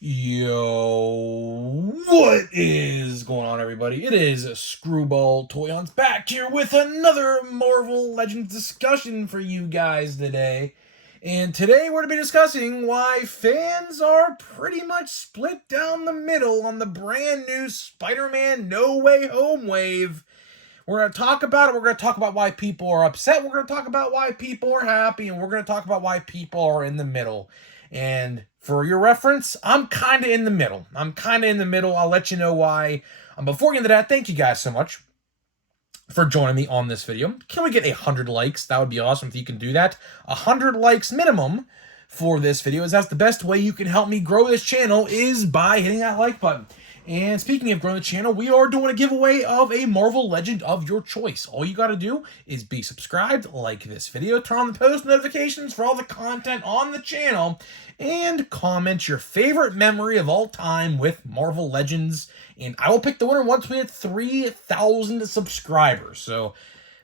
Yo, what is going on, everybody? It is Screwball Toy Hunts back here with another Marvel Legends discussion for you guys today. And today we're going to be discussing why fans are pretty much split down the middle on the brand new Spider-Man No Way Home wave. We're going to talk about it. We're going to talk about why people are upset. We're going to talk about why people are happy. And we're going to talk about why people are in the middle. And for your reference, I'm kind of in the middle. I'll let you know why. Before we get into that, thank you guys so much for joining me on this video. Can we get 100 likes? That would be awesome if you can do that. 100 likes minimum for this video, as that's the best way you can help me grow this channel is by hitting that like button. And speaking of growing the channel, we are doing a giveaway of a Marvel Legend of your choice. All you got to do is be subscribed, like this video, turn on the post notifications for all the content on the channel, and comment your favorite memory of all time with Marvel Legends. And I will pick the winner once we hit 3,000 subscribers. So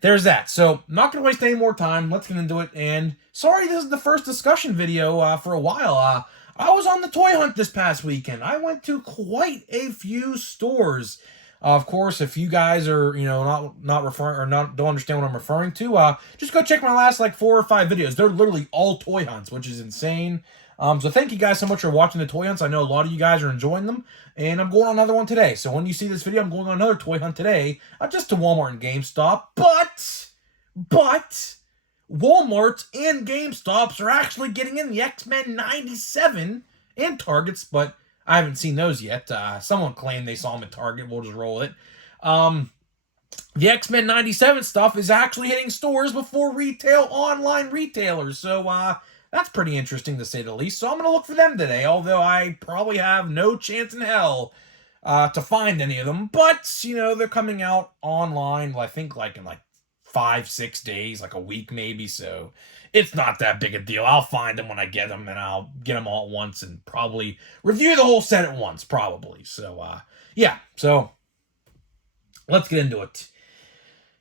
there's that. So I'm not going to waste any more time. Let's get into it. And sorry, this is the first discussion video for a while. I was on the toy hunt this past weekend. I went to quite a few stores. Of course, if you guys are, not referring or don't understand what I'm referring to, just go check my last 4 or 5 videos. They're literally all toy hunts, which is insane. So thank you guys so much for watching the toy hunts. I know a lot of you guys are enjoying them, and I'm going on another one today. So when you see this video, I'm going on another toy hunt today, just to Walmart and GameStop. But Walmart and GameStops are actually getting in the X-Men 97 and Targets, but I haven't seen those yet. Someone claimed they saw them at Target. We'll just roll it. The X-Men 97 stuff is actually hitting stores before online retailers. So that's pretty interesting to say the least. So I'm going to look for them today, although I probably have no chance in hell to find any of them. But, they're coming out online, I think, in 5-6 days, a week maybe, so it's not that big a deal. I'll find them when I get them, and I'll get them all at once and probably review the whole set at once, probably. So, yeah, so let's get into it.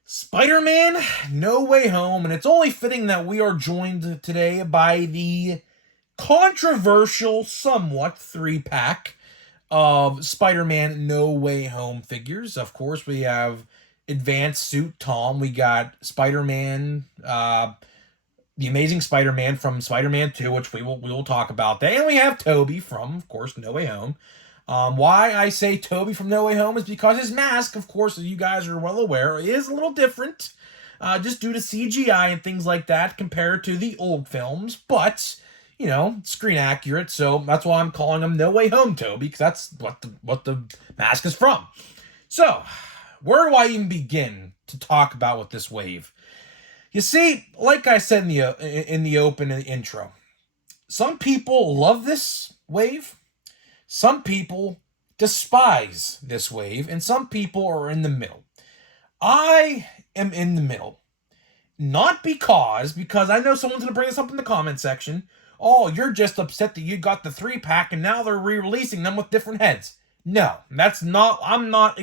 Spider-Man No Way Home, and it's only fitting that we are joined today by the controversial, somewhat, 3-pack of Spider-Man No Way Home figures. Of course, we have Advanced Suit Tom. We got Spider-Man, the Amazing Spider-Man from Spider-Man 2, which we will talk about that. And we have Tobey from, of course, No Way Home. Why I say Tobey from No Way Home is because his mask, of course, as you guys are well aware, is a little different, just due to CGI and things like that compared to the old films. But, screen accurate, so that's why I'm calling him No Way Home Tobey, because that's what the mask is from. So where do I even begin to talk about with this wave? You see, like I said in the open intro, some people love this wave, some people despise this wave, and some people are in the middle. I am in the middle. Not because I know someone's going to bring this up in the comment section. Oh, you're just upset that you got the 3-pack and now they're re-releasing them with different heads. No, I'm not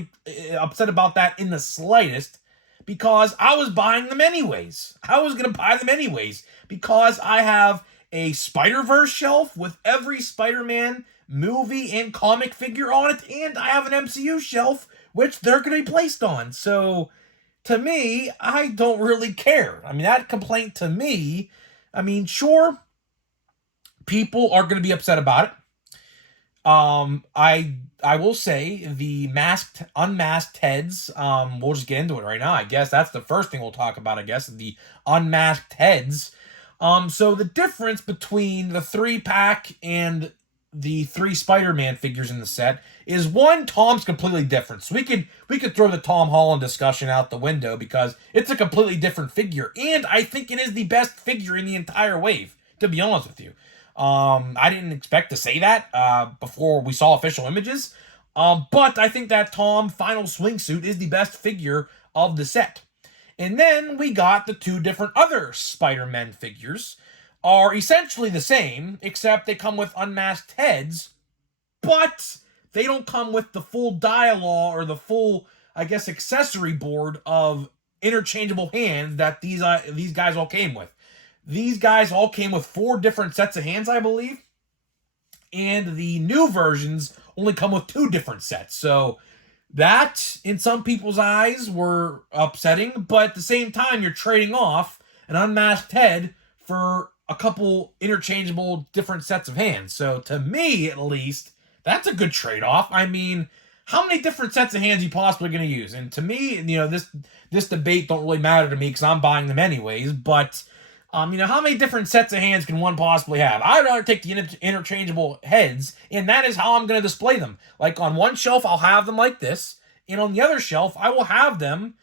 upset about that in the slightest, because I was buying them anyways. I was going to buy them anyways, because I have a Spider-Verse shelf with every Spider-Man movie and comic figure on it, and I have an MCU shelf, which they're going to be placed on. So, to me, I don't really care. That complaint to me, sure, people are going to be upset about it. I will say the unmasked heads, we'll just get into it right now. I guess that's the first thing we'll talk about, the unmasked heads. So the difference between the 3-pack and the 3 Spider-Man figures in the set is, one, Tom's completely different. So we could throw the Tom Holland discussion out the window because it's a completely different figure. And I think it is the best figure in the entire wave, to be honest with you. I didn't expect to say that before we saw official images, but I think that Tom Final Swingsuit is the best figure of the set. And then we got the 2 different other Spider-Man figures, are essentially the same, except they come with unmasked heads, but they don't come with the full dialogue or the full, accessory board of interchangeable hands that these guys all came with. These guys all came with 4 different sets of hands, I believe. and the new versions only come with 2 different sets. So that, in some people's eyes, were upsetting, but at the same time, you're trading off an unmasked head for a couple interchangeable different sets of hands. So to me, at least, that's a good trade-off. I mean, how many different sets of hands are you possibly going to use? And to me, this debate don't really matter to me because I'm buying them anyways, but how many different sets of hands can one possibly have? I'd rather take the interchangeable heads, and that is how I'm going to display them. Like, on one shelf, I'll have them like this, and on the other shelf, I will have them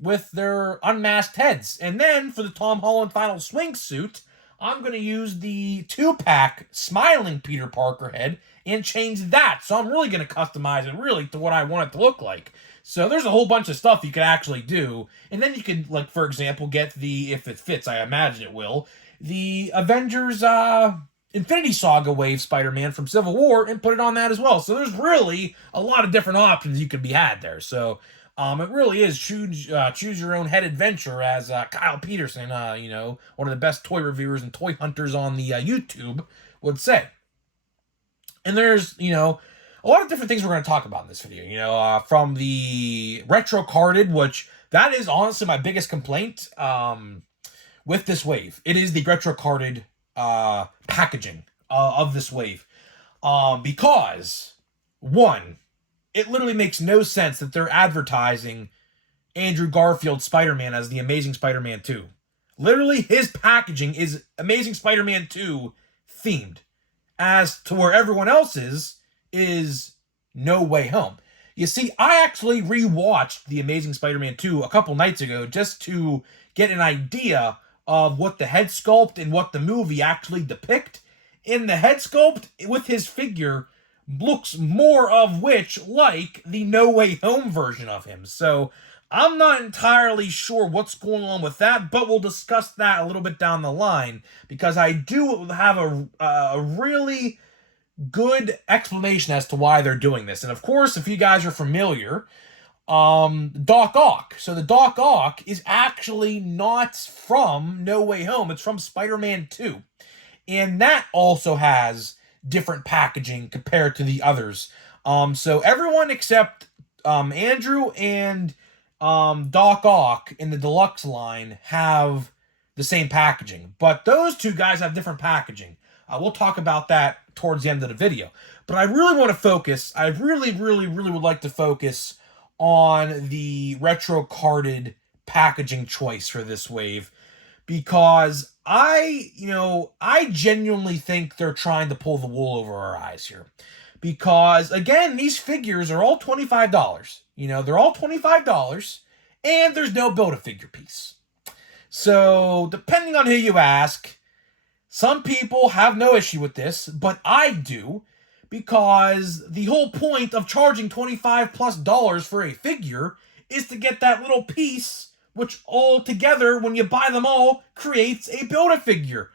with their unmasked heads. And then, for the Tom Holland Final Swing suit, I'm going to use the 2-pack smiling Peter Parker head and change that. So I'm really going to customize it really to what I want it to look like. So there's a whole bunch of stuff you can actually do. And then you could, like, for example, get the, if it fits, I imagine it will, the Avengers Infinity Saga Wave Spider-Man from Civil War and put it on that as well. So there's really a lot of different options you could be had there. So it really is choose your own head adventure, as Kyle Peterson, one of the best toy reviewers and toy hunters on the YouTube would say. And there's, a lot of different things we're going to talk about in this video, from the retro carded, which that is honestly my biggest complaint with this wave. It is the retro carded packaging of this wave. Because, one, it literally makes no sense that they're advertising Andrew Garfield's Spider-Man as the Amazing Spider-Man 2. Literally, his packaging is Amazing Spider-Man 2 themed, as to where everyone else's is No Way Home. You see, I actually rewatched The Amazing Spider-Man 2 a couple nights ago just to get an idea of what the head sculpt and what the movie actually depict. In the head sculpt, with his figure, looks more of which like the No Way Home version of him. So I'm not entirely sure what's going on with that, but we'll discuss that a little bit down the line, because I do have a really good explanation as to why they're doing this. And of course, if you guys are familiar, Doc Ock. So the Doc Ock is actually not from No Way Home. It's from Spider-Man 2. And that also has different packaging compared to the others. So everyone except Andrew and Doc Ock in the deluxe line have the same packaging. But those two guys have different packaging. We'll talk about that towards the end of the video. But I really want to focus, I really would like to focus on the retro carded packaging choice for this wave, because I genuinely think they're trying to pull the wool over our eyes here. Because, again, these figures are all $25. They're all $25, and there's no Build-A-Figure piece. So, depending on who you ask, some people have no issue with this, but I do, because the whole point of charging $25+ for a figure is to get that little piece, which all together, when you buy them all, creates a Build-A-Figure.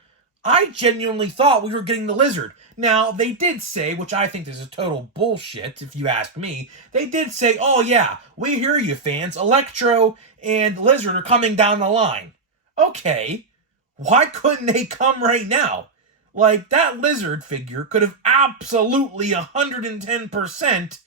I genuinely thought we were getting the Lizard. Now, they did say, which I think is a total bullshit, if you ask me, they did say, oh yeah, we hear you fans, Electro and Lizard are coming down the line. Okay, why couldn't they come right now? Like, that Lizard figure could have absolutely 110%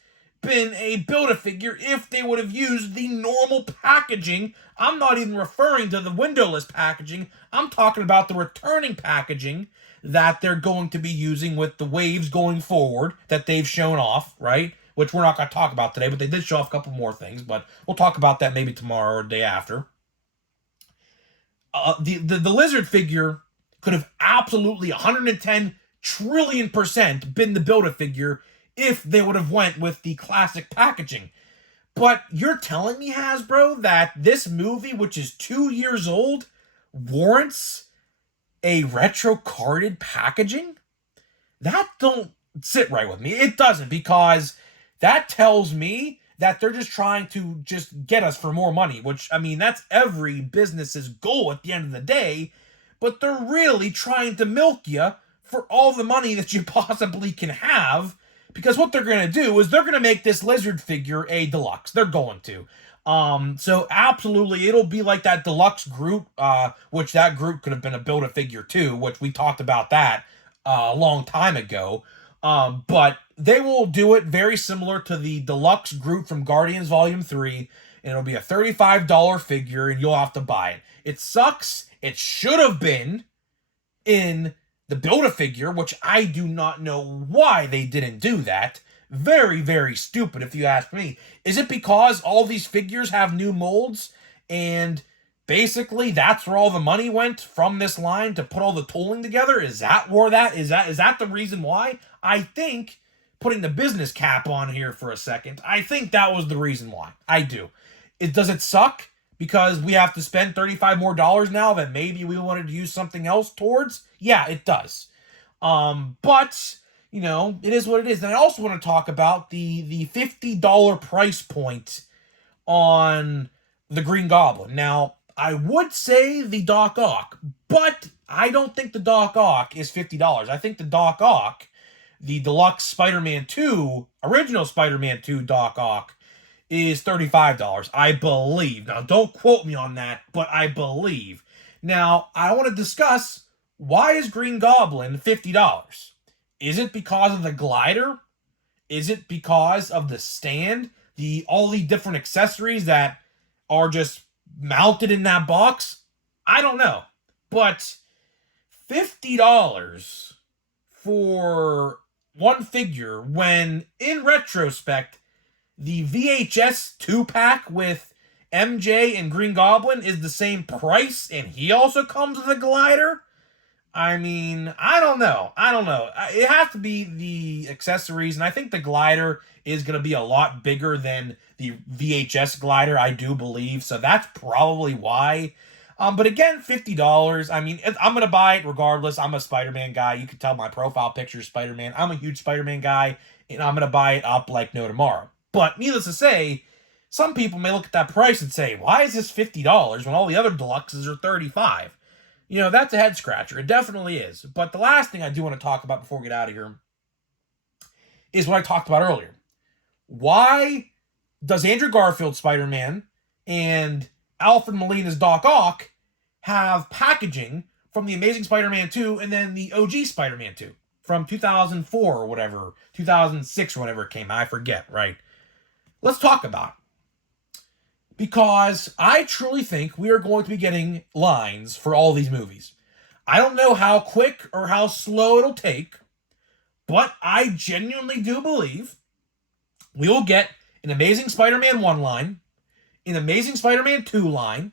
been a Build-A-Figure if they would have used the normal packaging. I'm not even referring to the windowless packaging. I'm talking about the returning packaging that they're going to be using with the waves going forward that they've shown off, right? Which we're not going to talk about today, but they did show off a couple more things, but we'll talk about that maybe tomorrow or the day after. The Lizard figure could have absolutely 110 trillion% been the Build-A-Figure if they would have went with the classic packaging. But you're telling me, Hasbro, that this movie, which is 2 years old, warrants a retro carded packaging? That don't sit right with me. It doesn't, because that tells me that they're just trying to just get us for more money, which, I mean, that's every business's goal at the end of the day, but they're really trying to milk you for all the money that you possibly can have, because what they're going to do is they're going to make this Lizard figure a deluxe. They're going to. So absolutely, it'll be like that deluxe Groot, which that Groot could have been a Build-A-Figure too, which we talked about that a long time ago. But they will do it very similar to the deluxe Groot from Guardians Volume 3, and it'll be a $35 figure, and you'll have to buy it. It sucks. It should have been in the Build-A-Figure, which I do not know why they didn't do that. Very, very stupid, if you ask me. Is it because all these figures have new molds, and basically that's where all the money went from this line to put all the tooling together? Is that where that is that the reason why? I think, putting the business cap on here for a second, I think that was the reason why. I do. Does it suck because we have to spend $35 more now that maybe we wanted to use something else towards? Yeah, it does. But you know, it is what it is. And I also want to talk about the $50 price point on the Green Goblin. Now, I would say the Doc Ock, but I don't think the Doc Ock is $50. I think the Doc Ock, the deluxe Spider-Man 2, original Spider-Man 2 Doc Ock, is $35, I believe. Now, don't quote me on that, but I believe. Now, I want to discuss, why is Green Goblin $50? Is it because of the glider? Is it because of the stand? All the different accessories that are just mounted in that box? I don't know. But $50 for one figure, when in retrospect, the VHS 2-pack with MJ and Green Goblin is the same price, and he also comes with a glider? I mean, I don't know. It has to be the accessories, and I think the glider is going to be a lot bigger than the VHS glider, I do believe, so that's probably why. But again, $50, I mean, I'm going to buy it regardless. I'm a Spider-Man guy. You can tell my profile picture is Spider-Man. I'm a huge Spider-Man guy, and I'm going to buy it up like no tomorrow. But needless to say, some people may look at that price and say, why is this $50 when all the other deluxes are $35? You know, that's a head scratcher. It definitely is. But the last thing I do want to talk about before we get out of here is what I talked about earlier. Why does Andrew Garfield's Spider-Man and Alfred Molina's Doc Ock have packaging from the Amazing Spider-Man 2 and then the OG Spider-Man 2 from 2004 or whatever, 2006 or whatever it came out? I forget, right? Let's talk about it. Because I truly think we are going to be getting lines for all these movies. I don't know how quick or how slow it'll take, but I genuinely do believe we will get an Amazing Spider-Man 1 line, an Amazing Spider-Man 2 line,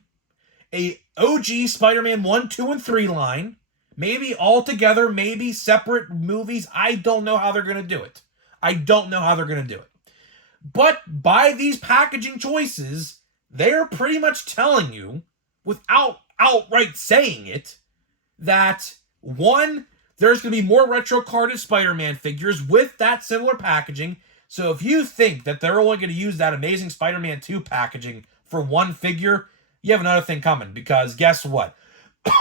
a OG Spider-Man 1, 2, and 3 line, maybe all together, maybe separate movies. I don't know how they're going to do it. But by these packaging choices, they're pretty much telling you, without outright saying it, that one, there's going to be more retro-carded Spider-Man figures with that similar packaging. So if you think that they're only going to use that Amazing Spider-Man 2 packaging for one figure, you have another thing coming. Because guess what?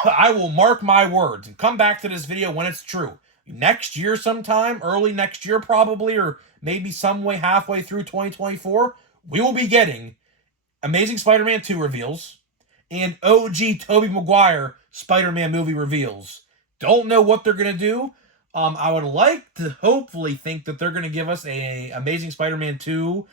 I will mark my words and come back to this video when it's true. Next year sometime, early next year probably, or maybe some way halfway through 2024, we will be getting Amazing Spider-Man 2 reveals and OG Tobey Maguire Spider-Man movie reveals. Don't know what they're going to do. I would like to hopefully think that they're going to give us a Amazing Spider-Man 2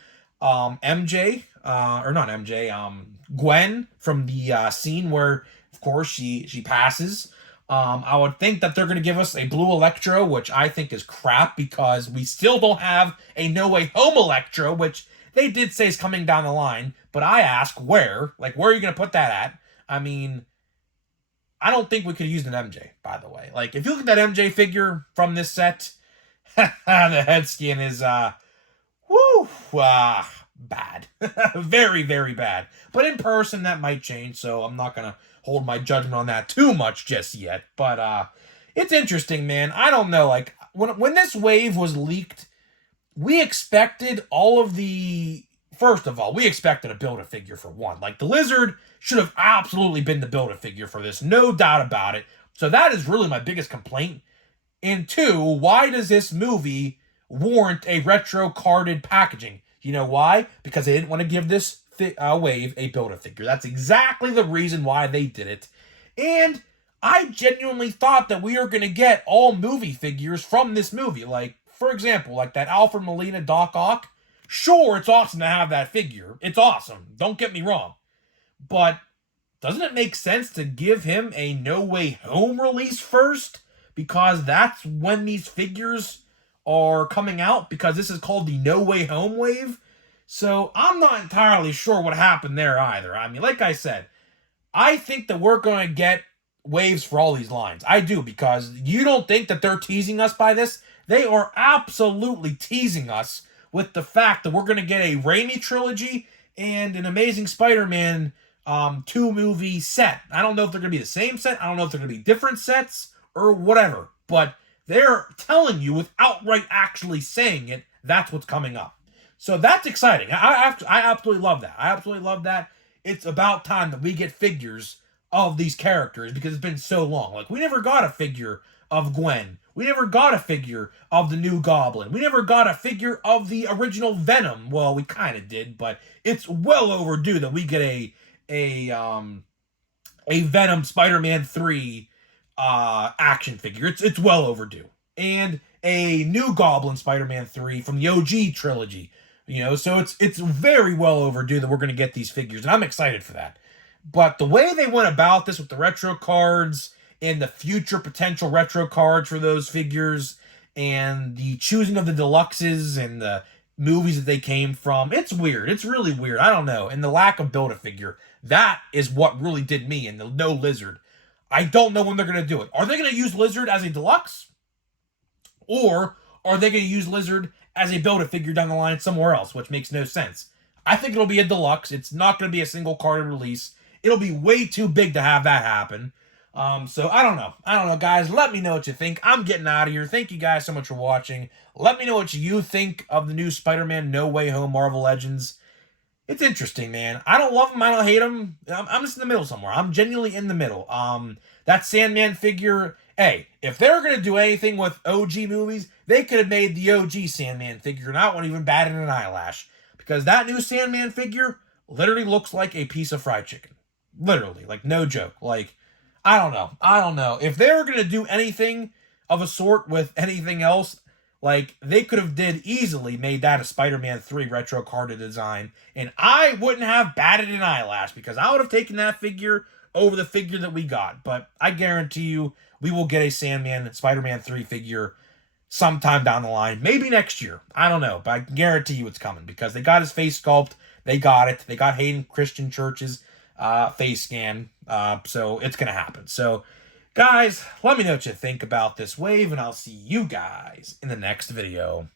MJ, or not MJ, Gwen from the scene where, of course, she passes. I would think that they're going to give us a blue Electro, which I think is crap because we still don't have a No Way Home Electro, which they did say is coming down the line. But I ask, where? Like, where are you going to put that at? I mean, I don't think we could use an MJ, by the way. Like, if you look at that MJ figure from this set, the head skin is, bad. Very, very bad. But in person, that might change, so I'm not going to hold my judgment on that too much just yet. But it's interesting, man. I don't know. Like, when this wave was leaked, we expected all of the... First of all, we expected a Build-A-Figure for one. Like, the Lizard should have absolutely been the Build-A-Figure for this. No doubt about it. So that is really my biggest complaint. And two, why does this movie warrant a retro-carded packaging? You know why? Because they didn't want to give this wave a Build-A-Figure. That's exactly the reason why they did it. And I genuinely thought that we were going to get all movie figures from this movie. Like, for example, like that Alfred Molina Doc Ock. Sure, it's awesome to have that figure. It's awesome. Don't get me wrong. But doesn't it make sense to give him a No Way Home release first? Because that's when these figures are coming out. Because this is called the No Way Home wave. So I'm not entirely sure what happened there either. I mean, like I said, I think that we're going to get waves for all these lines. I do, because you don't think that they're teasing us by this. They are absolutely teasing us with the fact that we're going to get a Raimi trilogy and an Amazing Spider-Man 2-movie set. I don't know if they're going to be the same set. I don't know if they're going to be different sets or whatever. But they're telling you without outright actually saying it, that's what's coming up. So that's exciting. I absolutely love that. I absolutely love that. It's about time that we get figures of these characters because it's been so long. Like, we never got a figure of Gwen. We never got a figure of the new Goblin. We never got a figure of the original Venom. Well, we kind of did, but it's well overdue that we get a Venom Spider-Man 3 action figure. It's well overdue. And a new Goblin Spider-Man 3 from the OG trilogy. You know, so it's very well overdue that we're going to get these figures, and I'm excited for that. But the way they went about this with the retro cards and the future potential retro cards for those figures and the choosing of the deluxes and the movies that they came from, it's weird. It's really weird. I don't know. And the lack of Build-A-Figure, that is what really did me, and the no Lizard. I don't know when they're going to do it. Are they going to use Lizard as a deluxe? Or are they going to use Lizard as a Build-A-Figure down the line somewhere else, which makes no sense? I think it'll be a deluxe. It's not going to be a single card release. It'll be way too big to have that happen. So I don't know. I don't know, guys. Let me know what you think. I'm getting out of here. Thank you guys so much for watching. Let me know what you think of the new Spider-Man No Way Home Marvel Legends. It's interesting, man. I don't love them. I don't hate them. I'm just in the middle somewhere. I'm genuinely in the middle. That Sandman figure, hey, if they're going to do anything with OG movies, they could have made the OG Sandman figure, and I wouldn't even bat an eyelash. Because that new Sandman figure literally looks like a piece of fried chicken. Literally. Like, no joke. Like, I don't know. I don't know. If they were going to do anything of a sort with anything else, like, they could have easily made that a Spider-Man 3 retro carded design, and I wouldn't have batted an eyelash, because I would have taken that figure over the figure that we got. But I guarantee you, we will get a Sandman Spider-Man 3 figure sometime down the line. Maybe next year. I don't know, but I guarantee you it's coming, because they got his face sculpt. They got it. They got Hayden Christian Church's face scan. So it's going to happen. So, guys, let me know what you think about this wave, and I'll see you guys in the next video.